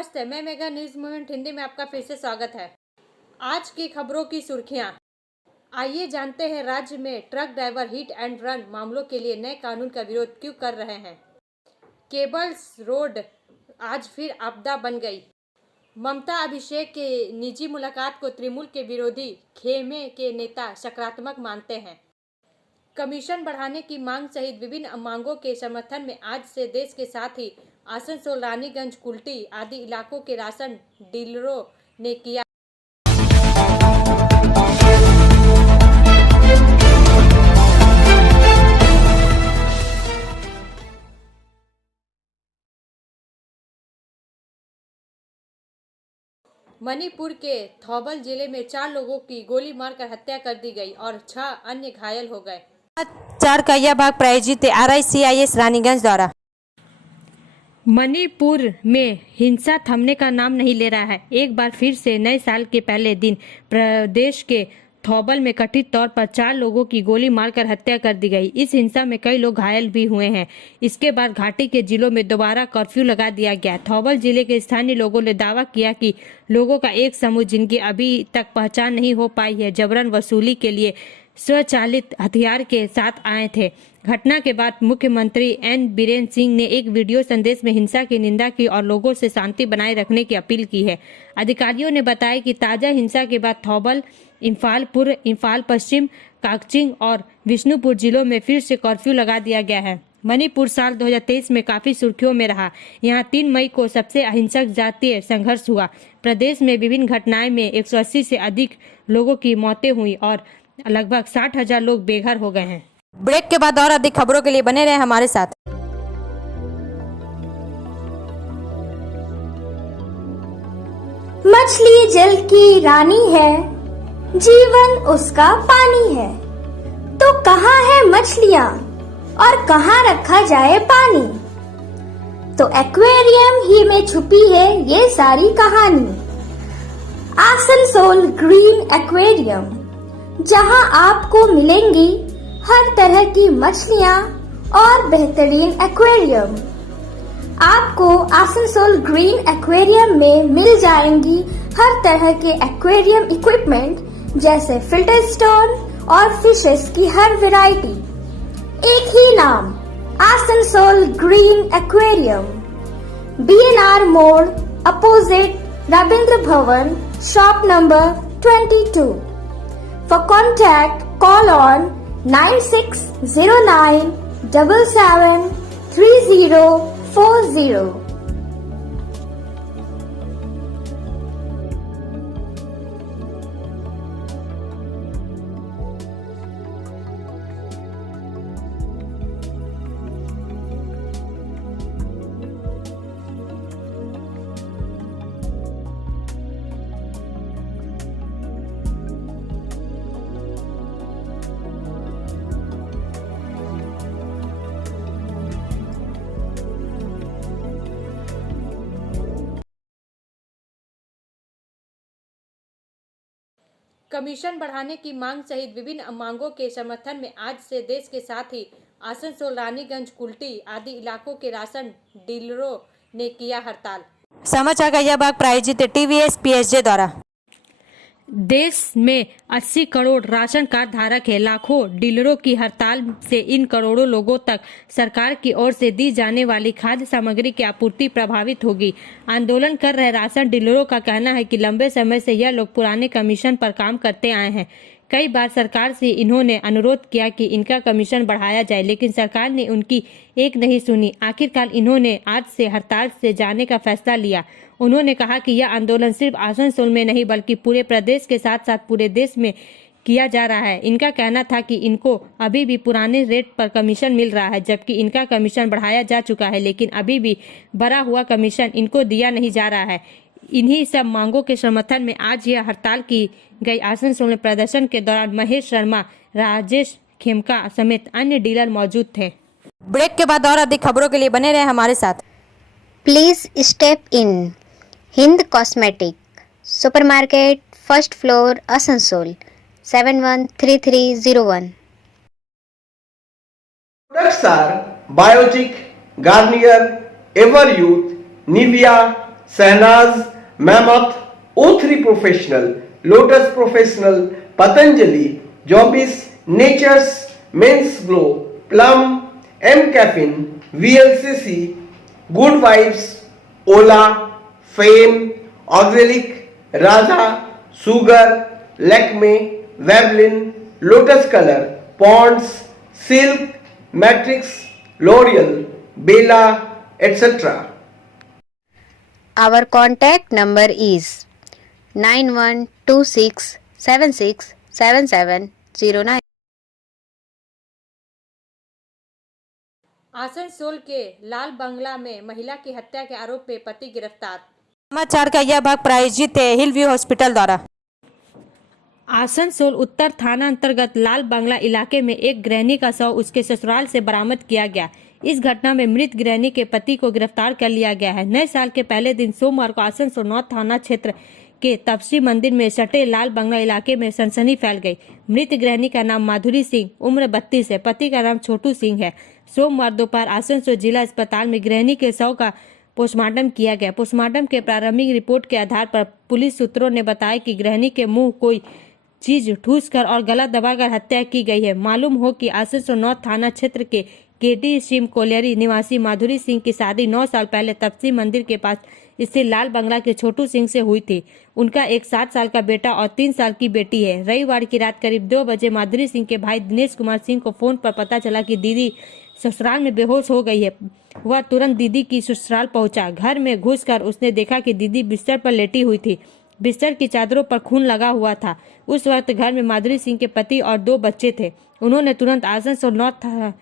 नमस्ते, मैं mega news movement Hindi में आपका फिर से स्वागत है। आज की खबरों की सुर्खियां। आइए जानते हैं राज्य में truck driver hit and run मामलों के लिए नए कानून का विरोध क्यों कर रहे हैं। केबल्स रोड आज फिर आपदा बन गई। ममता अभिषेक के निजी मुलाकात को तृणमूल के विरोधी खेमे के नेता सकारात्मक मानते हैं। कमीशन बढ़ाने की मांग सहित विभिन्न मांगों के समर्थन में आज से देश के साथ ही आसनसोल, रानीगंज, कुल्टी आदि इलाकों के राशन डीलरों ने किया मणिपुर के थौबल जिले में 4 लोगों की गोली मारकर हत्या कर दी गई और 6 अन्य घायल हो गए। 4 का यह भाग प्रायोजित RICIS रानीगंज द्वारा। मणिपुर में हिंसा थमने का नाम नहीं ले रहा है। एक बार फिर से नए साल के पहले दिन प्रदेश के थौबल में कथित तौर पर 4 लोगों की गोली मारकर हत्या कर दी गई। इस हिंसा में कई लोग घायल भी हुए हैं। इसके बाद घाटी के जिलों में दोबारा कर्फ्यू लगा दिया गया। थौबल जिले के स्थानीय लोगों ने दावा किया कि लोगों का एक समूह जिनकी अभी तक पहचान नहीं हो पाई है, जबरन वसूली के लिए स्वचालित हथियार के साथ आए थे। घटना के बाद मुख्यमंत्री एन बीरेन सिंह ने एक वीडियो संदेश में हिंसा की निंदा की और लोगों से शांति बनाए रखने की अपील की है। अधिकारियों ने बताया कि ताजा हिंसा के बाद थौबल, इम्फाल पूर्व, इम्फाल पश्चिम, काकचिंग और विष्णुपुर जिलों में फिर से कर्फ्यू लगा दिया गया है। मणिपुर साल 2023 में काफी सुर्खियों में रहा। यहाँ 3 मई को सबसे अहिंसक जातीय संघर्ष हुआ। प्रदेश में विभिन्न घटनाएं में 180 से अधिक लोगों की मौतें हुई और लगभग 60,000 लोग बेघर हो गए हैं। ब्रेक के बाद और अधिक खबरों के लिए बने रहे हमारे साथ। मछली जल की रानी है, जीवन उसका पानी है। तो कहाँ है मछलियाँ और कहाँ रखा जाए पानी? तो एक्वेरियम ही में छुपी है ये सारी कहानी। आसनसोल ग्रीन एक्वेरियम, जहाँ आपको मिलेंगी हर तरह की मछलियाँ और बेहतरीन एक्वेरियम। आपको आसनसोल ग्रीन एक्वेरियम में मिल जाएंगी हर तरह के एक्वेरियम इक्विपमेंट जैसे फिल्टर स्टोन और फिशेस की हर वैरायटी। एक ही नाम, आसनसोल ग्रीन एक्वेरियम। BNR मोड़ opposite Ravindra Bhavan, shop number 22। For contact, call on 9609 77 3040। Commission बढ़ाने की मांग सहित विभिन्न मांगों के समर्थन में आज से देश के साथ ही आसनसोल, रानीगंज, कुल्टी आदि इलाकों के राशन डीलरों ने किया हड़ताल। समाचार का यह भाग प्रायोजित TVS PSJ द्वारा। देश में 80 करोड़ राशन कार्ड धारक है। लाखों डीलरों की हड़ताल से इन करोड़ों लोगों तक सरकार की ओर से दी जाने वाली खाद्य सामग्री की आपूर्ति प्रभावित होगी। आंदोलन कर रहे राशन डीलरों का कहना है कि लंबे समय से यह लोग पुराने कमीशन पर काम करते आए हैं। कई बार सरकार से इन्होंने अनुरोध किया कि इनका कमीशन बढ़ाया जाए, लेकिन सरकार ने उनकी एक नहीं सुनी। आखिरकार इन्होंने आज से हड़ताल से जाने का फैसला लिया। उन्होंने कहा कि यह आंदोलन सिर्फ आसनसोल में नहीं बल्कि पूरे प्रदेश के साथ साथ पूरे देश में किया जा रहा है। इनका कहना था कि इनको अभी भी पुराने रेट पर कमीशन मिल रहा है, जबकि इनका कमीशन बढ़ाया जा चुका है, लेकिन अभी भी बढ़ा हुआ कमीशन इनको दिया नहीं जा रहा है। इन्हीं सब मांगों के समर्थन में आज यह हड़ताल की गई। आसनसोल में प्रदर्शन के दौरान महेश शर्मा, राजेश खेमका समेत अन्य डीलर मौजूद थे। ब्रेक के बाद और अधिक खबरों के लिए बने रहे हमारे साथ। Please step in Hind cosmetic supermarket, first floor, Asansol 713301। Products are Biotic, Garnier, Ever Youth, Nivea, Shahnaz, Mamaearth, O3 professional, Lotus professional, Patanjali, जॉबिस, Nature's, men's glow, Plum, M Caffeine, VLCC, good vibes, ओला, फेम, ऑक्जेलिक, राधा, सुगर, लैक्मे, वेवलिन, Lotus colour, Pond's, silk, Matrix, L'Oreal, Bella, etc. Our contact number is 9126767709. Asansol के लाल बंगला में महिला की हत्या के आरोप में पति गिरफ्तार। समाचार का यह भाग प्रायोजित है हिल व्यू हॉस्पिटल द्वारा। आसनसोल उत्तर थाना अंतर्गत लाल बांग्ला इलाके में एक गृहिणी का शव उसके ससुराल से बरामद किया गया। इस घटना में मृत गृहिणी के पति को गिरफ्तार कर लिया गया है। नए साल के पहले दिन सोमवार को आसनसोल नॉर्थ थाना क्षेत्र के तपसी मंदिर में सटे लाल बांग्ला इलाके में सनसनी फैल गई। मृत गृहिणी का नाम माधुरी सिंह उम्र 32 है, पति का नाम छोटू सिंह है। सोमवार दोपहर आसनसोल जिला अस्पताल में गृहिणी के शव का पोस्टमार्टम किया गया। पोस्टमार्टम के प्रारंभिक रिपोर्ट के आधार पर पुलिस सूत्रों ने बताया कि गृहिणी के मुंह कोई चीज ठूस कर और गला दबाकर हत्या की गई है। मालूम हो कि आसनसोल नॉर्थ थाना क्षेत्र के केटी सिम कोलियरी निवासी माधुरी सिंह की शादी 9 साल पहले तपसी मंदिर के पास स्थित लाल बंगला के छोटू सिंह से हुई थी। उनका एक 7 साल का बेटा और 3 साल की बेटी है। रविवार की रात करीब 2 बजे माधुरी सिंह के भाई दिनेश कुमार सिंह को फोन पर पता चला कि दीदी ससुराल में बेहोश हो गई है। वह तुरंत दीदी की ससुराल पहुंचा। घर में घुसकर उसने देखा कि दीदी बिस्तर पर लेटी हुई थी। बिस्तर की चादरों पर खून लगा हुआ था। उस वक्त घर में माधुरी सिंह के पति और 2 बच्चे थे। उन्होंने तुरंत आसनसोल नॉर्थ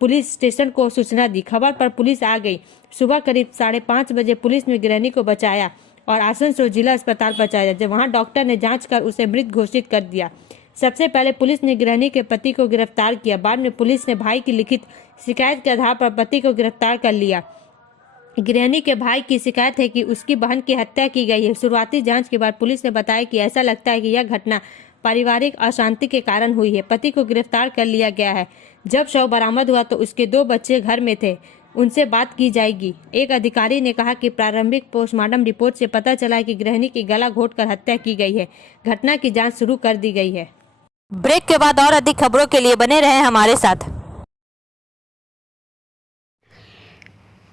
पुलिस स्टेशन को सूचना दी। खबर पर पुलिस आ गई। सुबह करीब 5:30 बजे पुलिस ने गृहिणी को बचाया और आसनसोल जिला अस्पताल पहुंचाया, जब वहां डॉक्टर ने जांच कर उसे मृत घोषित कर दिया। सबसे पहले पुलिस ने गृहिणी के पति को गिरफ्तार किया। बाद में पुलिस ने भाई की लिखित शिकायत के आधार पर पति को गिरफ्तार कर लिया। गृहिणी के भाई की शिकायत है कि उसकी बहन की हत्या की गई है। शुरुआती जांच के बाद पुलिस ने बताया कि ऐसा लगता है कि यह घटना पारिवारिक अशांति के कारण हुई है। पति को गिरफ्तार कर लिया गया है। जब शव बरामद हुआ तो उसके 2 बच्चे घर में थे। उनसे बात की जाएगी। एक अधिकारी ने कहा कि प्रारंभिक पोस्टमार्टम रिपोर्ट से पता चला है कि गृहिणी की गला घोंटकर हत्या की गई है। घटना की जांच शुरू कर दी गई है। ब्रेक के बाद और अधिक खबरों के लिए बने रहें हमारे साथ।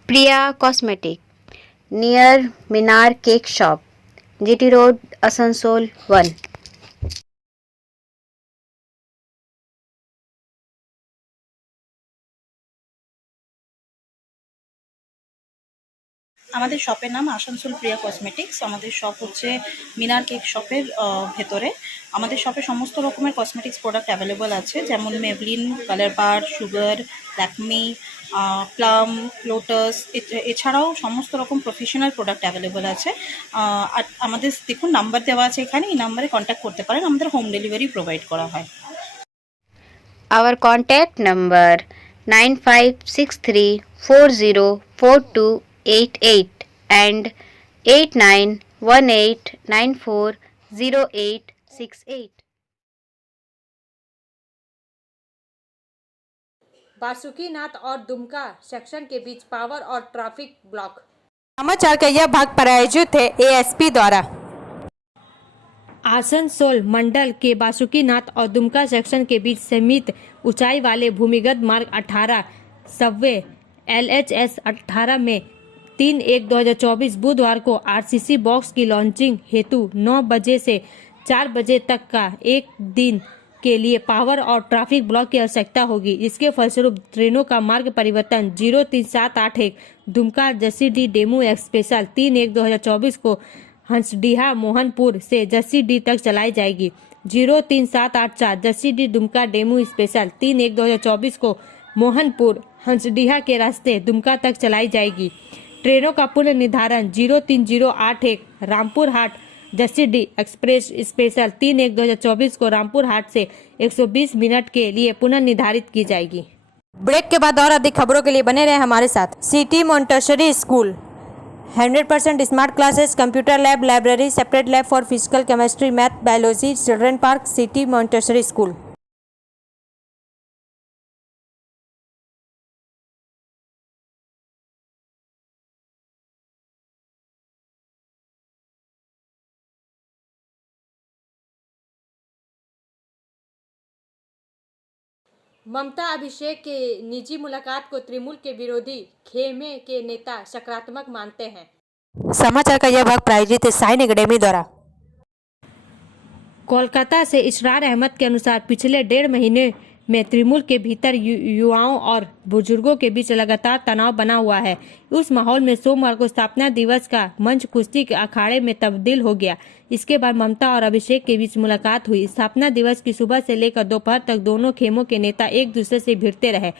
Priya cosmetic near Minar cake shop, GT road, Asansol 1। আমাদের শপের নাম আসানসোল প্রিয়া কসমেটিক্স। আমাদের শপ হচ্ছে মিনার কেক শপের ভেতরে। আমাদের শপে সমস্ত রকমের কসমেটিক্স প্রোডাক্ট অ্যাভেলেবল আছে, যেমন মেবলিন, কালার বার, সুগার, ল্যাকমি, প্লাম, লোটাস, এছাড়াও সমস্ত রকম প্রফেশনাল প্রোডাক্ট অ্যাভেলেবল আছে। আর আমাদের দেখুন নাম্বার দেওয়া আছে এখানে, এই নাম্বারে কন্ট্যাক্ট করতে পারেন। আমাদের হোম ডেলিভারি প্রোভাইড করা হয়। Our contact number 9563404288 and 8918940868। Basukinath और दुमका सेक्शन के बीच पावर और ट्रैफिक ब्लॉक। समाचार का यह भाग प्रायोजित है ASP द्वारा। आसनसोल मंडल के बासुकीनाथ और दुमका सेक्शन के बीच सीमित ऊंचाई वाले भूमिगत मार्ग 18 सबवे LHS 18 में 3/1/2024 बुधवार को RCC बॉक्स की लॉन्चिंग हेतु 9 बजे से 4 बजे तक का एक दिन के लिए पावर और ट्रैफिक ब्लॉक की आवश्यकता होगी। इसके फलस्वरूप ट्रेनों का मार्ग परिवर्तन 03781 Dumka Jassi D DEMU special 3/1/2024 को हंसडीहा मोहनपुर से जस्सी डी तक चलाई जाएगी। 03784 Jassi D Dumka DEMU special 3/1/2024 को मोहनपुर हंसडीहा के रास्ते दुमका तक चलाई जाएगी। ट्रेनों का पुनर्निर्धारण 03081 रामपुर हाट जस्सी डी एक्सप्रेस स्पेशल 3/1/2024 को रामपुर हाट से 120 मिनट के लिए पुनर्निर्धारित की जाएगी। ब्रेक के बाद और अधिक खबरों के लिए बने रहे हमारे साथ। City Montessori school 100% smart classes, computer lab, library, separate lab for physical, chemistry, math, biology, children park, city Montessori school. Mamata Abhishek के निजी मुलाकात को तृणमूल के विरोधी खेमे के नेता सकारात्मक मानते हैं। समाचार का यह भाग प्रायोजित है साइन एकेडमी द्वारा। कोलकाता से इसरार अहमद के अनुसार पिछले 1.5 महीने में तृणमूल के भीतर युवाओं और बुजुर्गों के बीच लगातार तनाव बना हुआ है। उस माहौल में सोमवार को स्थापना दिवस का मंच कुश्ती के अखाड़े में तब्दील हो गया। इसके बाद ममता और अभिषेक के बीच मुलाकात हुई। स्थापना दिवस की सुबह से लेकर दोपहर तक दोनों खेमों के नेता एक दूसरे से भिड़ते रहे।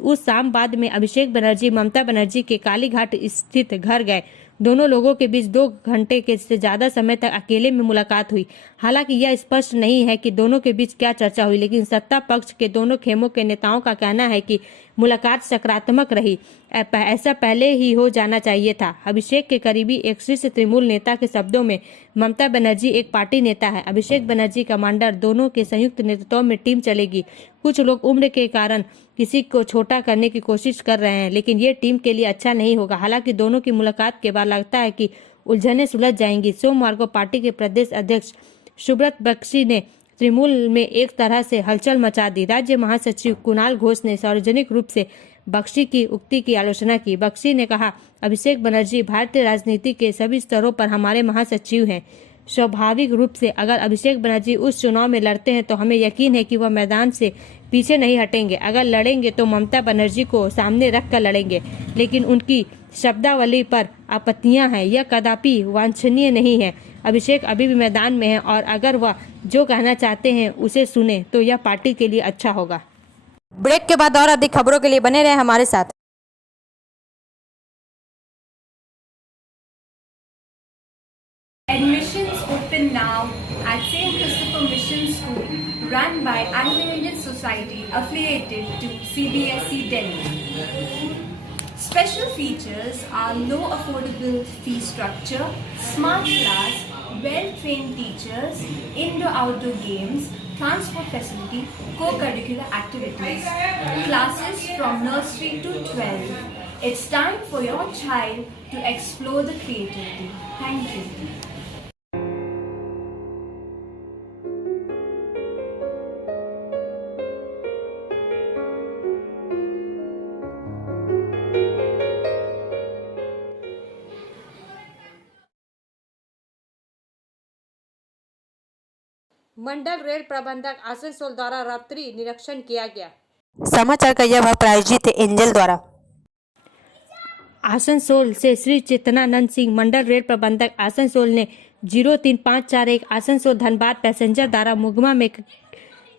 उस शाम बाद में अभिषेक बनर्जी ममता बनर्जी के कालीघाट स्थित घर गए। दोनों लोगों के बीच 2 घंटे के से ज्यादा समय तक अकेले में मुलाकात हुई। हालांकि यह स्पष्ट नहीं है कि दोनों के बीच क्या चर्चा हुई, लेकिन सत्ता पक्ष के दोनों खेमों के नेताओं का कहना है कि मुलाकात सकारात्मक रही। ऐसा पहले ही हो जाना चाहिए था। अभिषेक के करीबी एक शीर्ष तृणमूल नेता के शब्दों में ममता बनर्जी एक पार्टी नेता है, अभिषेक बनर्जी कमांडर। दोनों के संयुक्त नेतृत्व में टीम चलेगी। कुछ लोग उम्र के कारण किसी को छोटा करने की कोशिश कर रहे हैं, लेकिन ये टीम के लिए अच्छा नहीं होगा। हालांकि दोनों की मुलाकात के बाद लगता है कि उलझनें सुलझ जाएंगी। सोमवार को पार्टी के प्रदेश अध्यक्ष सुब्रत बख्शी ने तृणमूल में एक तरह से हलचल मचा दी। राज्य महासचिव कुणाल घोष ने सार्वजनिक रूप से बख्शी की उक्ति की आलोचना की। बख्शी ने कहा, अभिषेक बनर्जी भारतीय राजनीति के सभी स्तरों पर हमारे महासचिव हैं। स्वाभाविक रूप से अगर अभिषेक बनर्जी उस चुनाव में लड़ते हैं तो हमें यकीन है कि वह मैदान से पीछे नहीं हटेंगे। अगर लड़ेंगे तो ममता बनर्जी को सामने रखकर लड़ेंगे, लेकिन उनकी शब्दावली पर आपत्तियां हैं। यह कदापि वांछनीय नहीं है। अभिषेक अभी भी मैदान में है और अगर वह जो कहना चाहते हैं उसे सुने तो यह पार्टी के लिए अच्छा होगा। ब्रेक के बाद और अधिक खबरों के लिए बने रहे हमारे साथ। Admissions open now at St. Christopher Mission School, run by Anglo-Indian Society affiliated to CBSE Delhi. Special features are low affordable fee structure, smart class, well-trained teachers, indoor-outdoor games, transport facility, co-curricular activities, classes from nursery to 12. It's time for your child to explore the creativity. Thank you. Mandal rail प्रबंधक आसनसोल द्वारा रात्रि निरीक्षण किया गया। समाचार का यह भाग प्रायोजित है एंजल द्वारा। आसनसोल से श्री चेतनानंद सिंह मंडल रेल प्रबंधक आसनसोल ने 03541 आसनसोल धनबाद पैसेंजर द्वारा मुगमा में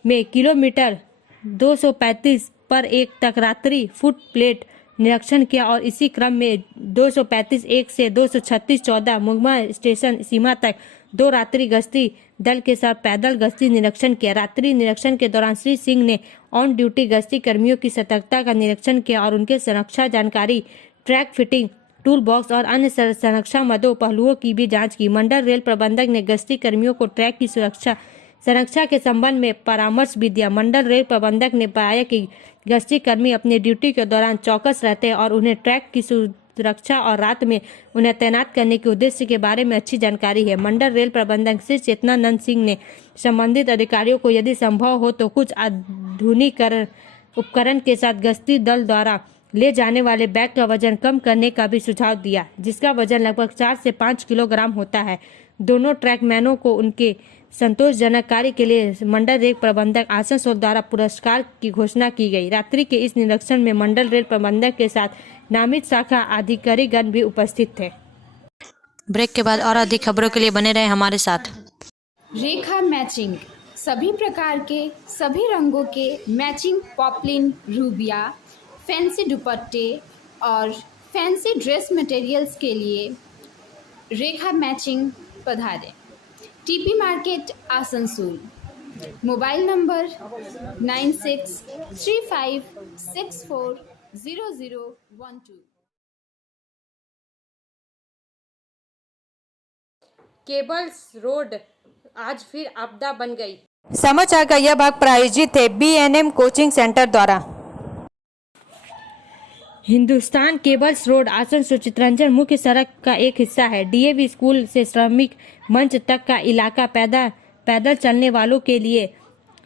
किलोमीटर 235 पर 1 तक रात्रि फुट प्लेट निरीक्षण किया और इसी क्रम में 235-1 से 236-14 मुगमा स्टेशन सीमा तक 2 रात्रि गश्ती दल के साथ पैदल गश्ती निरीक्षण किया। रात्रि निरीक्षण के दौरान श्री सिंह ने ऑन ड्यूटी गश्ती कर्मियों की सतर्कता का निरीक्षण किया और उनके सुरक्षा जानकारी, ट्रैक फिटिंग, टूल बॉक्स और अन्य संरक्षा मदों पहलुओं की भी जांच की। मंडल रेल प्रबंधक ने गश्ती कर्मियों को ट्रैक की संरक्षा के संबंध में परामर्श भी दिया। मंडल रेल प्रबंधक ने बताया कि गश्ती कर्मी अपने ड्यूटी के दौरान चौकस रहते हैं और उन्हें ट्रैक की सुरक्षा और रात में उन्हें तैनात करने के उद्देश्य के बारे में अच्छी जानकारी है। मंडल रेल प्रबंधक श्री चेतनानंद सिंह ने संबंधित अधिकारियों को यदि संभव हो तो कुछ आधुनिक उपकरण के साथ गश्ती दल द्वारा ले जाने वाले बैग का वजन कम करने का भी सुझाव दिया, जिसका वजन लगभग 4 से 5 किलोग्राम होता है। दोनों ट्रैकमैनों को उनके संतोषजनक कार्य के लिए मंडल रेल प्रबंधक आसनसोल द्वारा पुरस्कार की घोषणा की गई। रात्रि के इस निरीक्षण में मंडल रेल प्रबंधक के साथ नामित शाखा अधिकारीगण भी उपस्थित थे। ब्रेक के बाद और अधिक खबरों के लिए बने रहे हमारे साथ। रेखा मैचिंग, सभी प्रकार के सभी रंगों के मैचिंग पॉपलिन, रूबिया, फैंसी दुपट्टे और फैंसी ड्रेस मटेरियल्स के लिए रेखा मैचिंग पधारें। TP market Asansol. Mobile number 9635640012। केबल्स रोड आज फिर आपदा बन गई। समाचार का यह भाग प्रायोजित है BNM कोचिंग सेंटर द्वारा। हिंदुस्तान केबल्स रोड आसनसोल चितरंजन मुख्य सड़क का एक हिस्सा है। DAV स्कूल से श्रमिक मंच तक का इलाका पैदल चलने वालों के लिए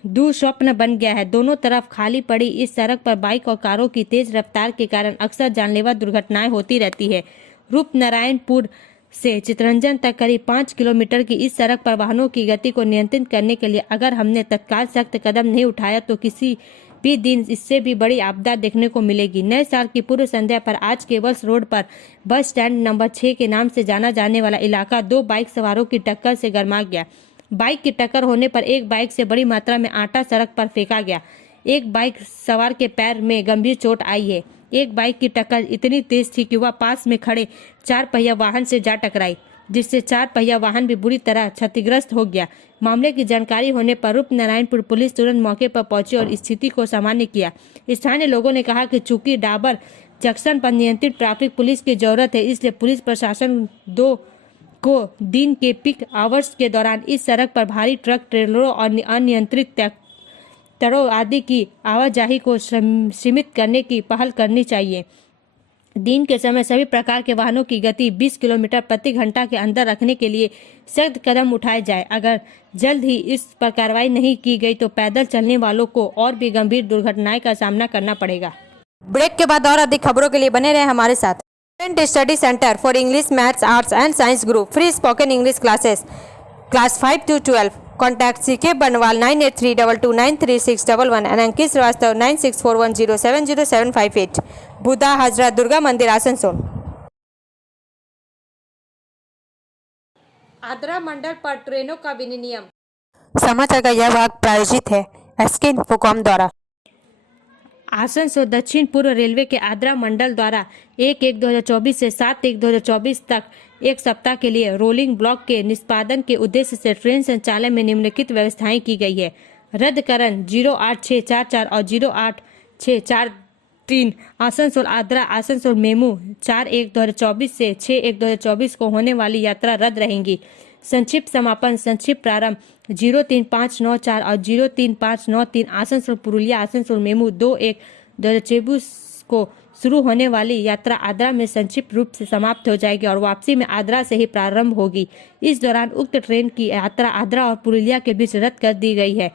दुःस्वप्न बन गया है। दोनों तरफ खाली पड़ी इस सड़क पर बाइक और कारों की तेज रफ्तार के कारण अक्सर जानलेवा दुर्घटनाएं होती रहती है। रूपनारायणपुर से चितरंजन तक करीब 5 किलोमीटर की इस सड़क पर वाहनों की गति को नियंत्रित करने के लिए अगर हमने तत्काल सख्त कदम नहीं उठाया तो किसी भी दिन इससे भी बड़ी आपदा देखने को मिलेगी। नए साल की पूर्व संध्या पर आज केवल्स रोड पर बस स्टैंड नंबर 6 के नाम से जाना जाने वाला इलाका 2 बाइक सवारों की टक्कर से गर्मा गया। बाइक की टक्कर होने पर एक बाइक से बड़ी मात्रा में आटा सड़क पर फेंका गया। एक बाइक सवार के पैर में गंभीर चोट आई है। एक बाइक की टक्कर इतनी तेज थी कि वह पास में खड़े 4 पहिया वाहन से जा टकराई, जिससे 4 पहिया वाहन भी बुरी तरह क्षतिग्रस्त हो गया। मामले की जानकारी होने पर रूपनारायणपुर पुलिस तुरंत मौके पर पहुंची और स्थिति को सामान्य किया। स्थानीय लोगों ने कहा कि चूंकि डाबर जंक्शन पर नियंत्रित ट्रैफिक पुलिस की जरूरत है, इसलिए पुलिस प्रशासन को दिन के पीक आवर्स के दौरान इस सड़क पर भारी ट्रक, ट्रेलरों और अनियंत्रित ट्रैक्टरों आदि की आवाजाही को सीमित करने की पहल करनी चाहिए। दिन के समय सभी प्रकार के वाहनों की गति 20 किलोमीटर प्रति घंटा के अंदर रखने के लिए सख्त कदम उठाए जाए। अगर जल्द ही इस पर कार्रवाई नहीं की गई तो पैदल चलने वालों को और भी गंभीर दुर्घटनाएं का सामना करना पड़ेगा। ब्रेक के बाद और अधिक खबरों के लिए बने रहे हमारे साथ। Study centre for English, maths, arts and science group, free spoken English classes, class 5 to 12। Contact CK बनवाल 9832293611 and अंकित श्रीवास्तव 9641070758। बुधा हाजरा दुर्गा मंदिर, आसनसोल। आद्रा मंडल पर ट्रेनों का विनियम। समाचार का यह भाग प्रायोजित है SK इन्फोकॉम द्वारा। आसनसोल दक्षिण पूर्व रेलवे के आद्रा मंडल द्वारा 1/1/2024 से 7/1/2024 तक एक सप्ताह के लिए रोलिंग ब्लॉक के निष्पादन के उद्देश्य से ट्रेन संचालन में निम्नलिखित व्यवस्थाएं की गई है। रद्दकरण 08644 और 08643 आसनसोल आद्रा आसनसोल मेमू 4/1/2024 से 6/1/2024 को होने वाली यात्रा रद्द रहेंगी। संक्षिप्त समापन, संक्षिप्त प्रारंभ 03594 और 03593 आसनसोल पुरुलिया आसनसोल मेमू 2/1/2024 को शुरू होने वाली यात्रा आद्रा में संक्षिप्त रूप से समाप्त हो जाएगी और वापसी में आद्रा से ही प्रारंभ होगी। इस दौरान उक्त ट्रेन की यात्रा आद्रा और पुरुलिया के बीच रद्द कर दी गई है।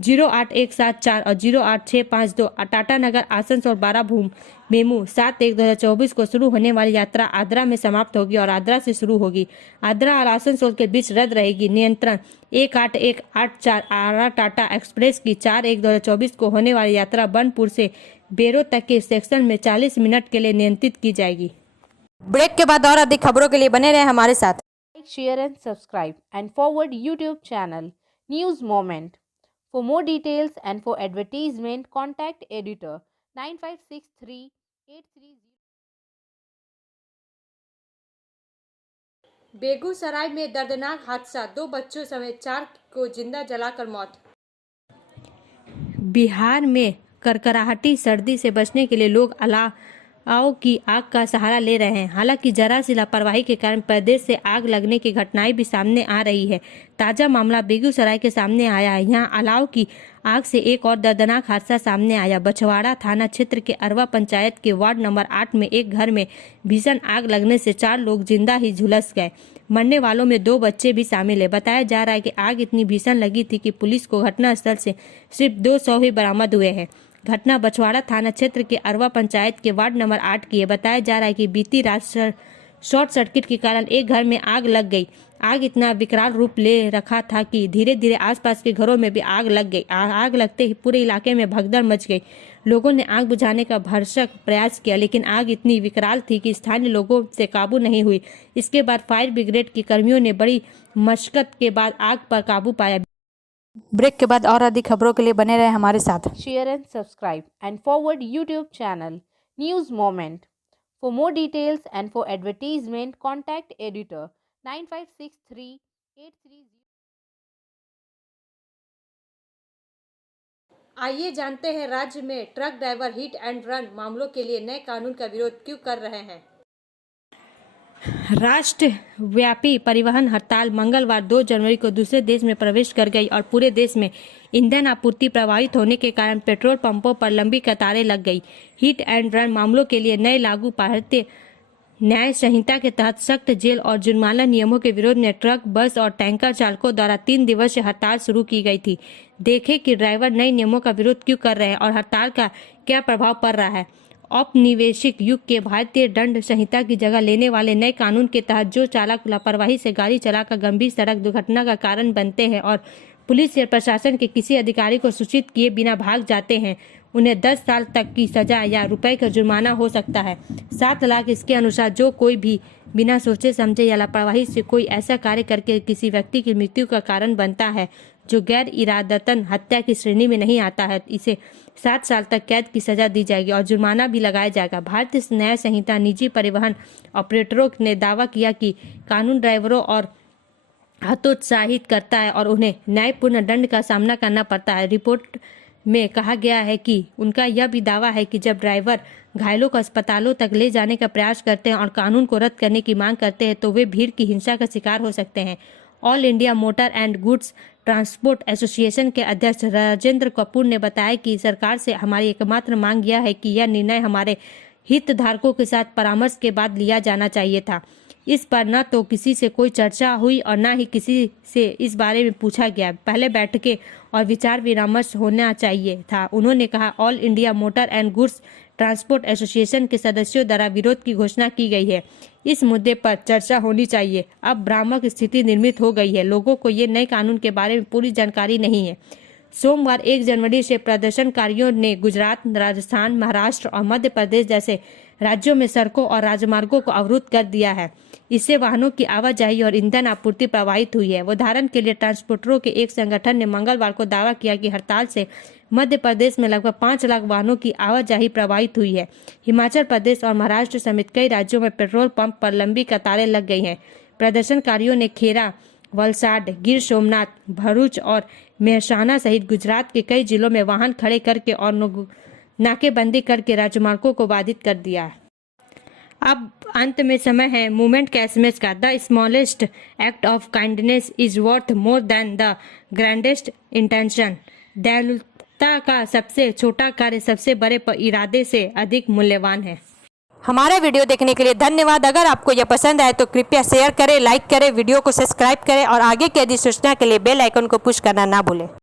08174 और 08652 टाटानगर आसनसोल 12 भूम मेमू 7/1/2024 को शुरू होने वाली यात्रा आद्रा में समाप्त होगी और आद्रा से शुरू होगी। आद्रा और आसनसोल के बीच रद्द रहेगी। नियंत्रण 18184 आरा टाटा एक्सप्रेस की 4/1/2024 को होने वाली यात्रा बनपुर से बेरो तक के सेक्शन में 40 मिनट के लिए नियंत्रित की जाएगी। ब्रेक के बाद और अधिक खबरों के लिए बने रहे हमारे साथ। Like, share and subscribe and forward YouTube channel News Moment. For more details and for advertisement, contact editor 956383. Begusarai में दर्दनाक हादसा, 2 बच्चों समेत 4 को जिंदा जलाकर मौत। बिहार में करकराहटी सर्दी से बचने के लिए लोग अलाव की आग का सहारा ले रहे हैं। हालांकि जरा सी लापरवाही के कारण प्रदेश से आग लगने की घटनाएं भी सामने आ रही है। ताजा मामला बेगूसराय के सामने आया है। यहाँ अलाव की आग से एक और दर्दनाक हादसा सामने आया। बछवाड़ा थाना क्षेत्र के अरवा पंचायत के वार्ड नंबर 8 में एक घर में भीषण आग लगने से 4 लोग जिंदा ही झुलस गए। मरने वालों में 2 बच्चे भी शामिल है। बताया जा रहा है कि आग इतनी भीषण लगी थी कि पुलिस को घटनास्थल से सिर्फ 200 ही बरामद हुए हैं। घटना बछवाड़ा थाना क्षेत्र के अरवा पंचायत के वार्ड नंबर 8 की है। बताया जा रहा है कि बीती रात शॉर्ट सर्किट के कारण एक घर में आग लग गई। आग इतना विकराल रूप ले रखा था कि धीरे धीरे आसपास के घरों में भी आग लग गई। आग लगते ही पूरे इलाके में भगदड़ मच गई। लोगों ने आग बुझाने का भरसक प्रयास किया, लेकिन आग इतनी विकराल थी कि स्थानीय लोगों से काबू नहीं हुई। इसके बाद फायर ब्रिगेड के कर्मियों ने बड़ी मशक्कत के बाद आग पर काबू पाया। ब्रेक के बाद और अधिक खबरों के लिए बने रहे हमारे साथ। Share and subscribe and forward YouTube channel News Moment. For more details and for advertisement, contact editor 956383. आइए जानते हैं राज्य में truck driver hit and run मामलों के लिए नए कानून का विरोध क्यों कर रहे हैं। राष्ट्रव्यापी परिवहन हड़ताल मंगलवार 2 जनवरी को दूसरे देश में प्रवेश कर गई और पूरे देश में ईंधन आपूर्ति प्रभावित होने के कारण पेट्रोल पंपों पर लंबी कतारें लग गई। हिट एंड रन मामलों के लिए नए लागू भारतीय न्याय संहिता के तहत सख्त जेल और जुर्माना नियमों के विरोध में ट्रक, बस और टैंकर चालकों द्वारा 3 दिवसीय हड़ताल शुरू की गई थी। देखें कि ड्राइवर नए नियमों का विरोध क्यों कर रहे हैं और हड़ताल का क्या प्रभाव पड़ रहा है। औपनिवेशिक युग के भारतीय दंड संहिता की जगह लेने वाले नए कानून के तहत जो चालक लापरवाही से गाड़ी चलाकर गंभीर सड़क दुर्घटना का कारण बनते हैं और पुलिस या प्रशासन के किसी अधिकारी को सूचित किए बिना भाग जाते हैं, उन्हें 10 साल तक की सजा या रुपए का जुर्माना हो सकता है। 7 लाख इसके अनुसार जो कोई भी बिना सोचे समझे या लापरवाही से कोई ऐसा कार्य करके किसी व्यक्ति की मृत्यु का कारण बनता है जो गैर इरादतन हत्या की श्रेणी में नहीं आता है, इसे 7 साल तक कैद की सजा दी जाएगी और जुर्माना भी लगाया जाएगा। भारतीय न्याय संहिता निजी परिवहन ऑपरेटरों ने दावा किया कि कानून ड्राइवरों और हतोत्साहित करता है और उन्हें न्यायपूर्ण दंड का सामना करना पड़ता है। रिपोर्ट में कहा गया है कि उनका यह भी दावा है कि जब ड्राइवर घायलों को अस्पतालों तक ले जाने का प्रयास करते हैं और कानून को रद्द करने की मांग करते हैं तो वे भीड़ की हिंसा का शिकार हो सकते हैं। All India motor and goods transport association के अध्यक्ष राजेंद्र कपूर ने बताया कि सरकार से हमारी एकमात्र मांग यह है कि यह निर्णय हमारे हितधारकों के साथ परामर्श के बाद लिया जाना चाहिए था। इस पर न तो किसी से कोई चर्चा हुई और न ही किसी से इस बारे में पूछा गया। पहले बैठकें और विचार विमर्श होना चाहिए था। उन्होंने कहा, all India motor and goods transport association के सदस्यों द्वारा विरोध की घोषणा की गई है। इस मुद्दे पर चर्चा होनी चाहिए। अब भ्रामक स्थिति निर्मित हो गई है। लोगों को ये नए कानून के बारे में पूरी जानकारी नहीं है। सोमवार 1 जनवरी से प्रदर्शनकारियों ने गुजरात, राजस्थान, महाराष्ट्र और मध्य प्रदेश जैसे राज्यों में सड़कों और राजमार्गों को अवरुद्ध कर दिया है। इससे वाहनों की आवाजाही और ईंधन आपूर्ति प्रभावित हुई है। उदाहरण के लिए ट्रांसपोर्टरों के एक संगठन ने मंगलवार को दावा किया कि हड़ताल से मध्य प्रदेश में लगभग 5 लाख वाहनों की आवाजाही प्रभावित हुई है। हिमाचल प्रदेश और महाराष्ट्र समेत कई राज्यों में पेट्रोल पंप पर लंबी कतारें लग गई हैं। प्रदर्शनकारियों ने खेरा, वलसाड, गिर सोमनाथ, भरूच और मेहसाणा सहित गुजरात के कई जिलों में वाहन खड़े करके और नाकेबंदी करके राजमार्गों को बाधित कर दिया। अब अंत में समय है मूवमेंट के एसएमएस का। The smallest act of kindness is worth more than the grandest intention. दयालुता का सबसे छोटा कार्य सबसे बड़े इरादे से अधिक मूल्यवान है। हमारा वीडियो देखने के लिए धन्यवाद। अगर आपको यह पसंद आए तो कृपया शेयर करें, लाइक करें, वीडियो को सब्सक्राइब करें और आगे की अधिक सूचना के लिए बेल आइकन को पुश करना ना भूलें।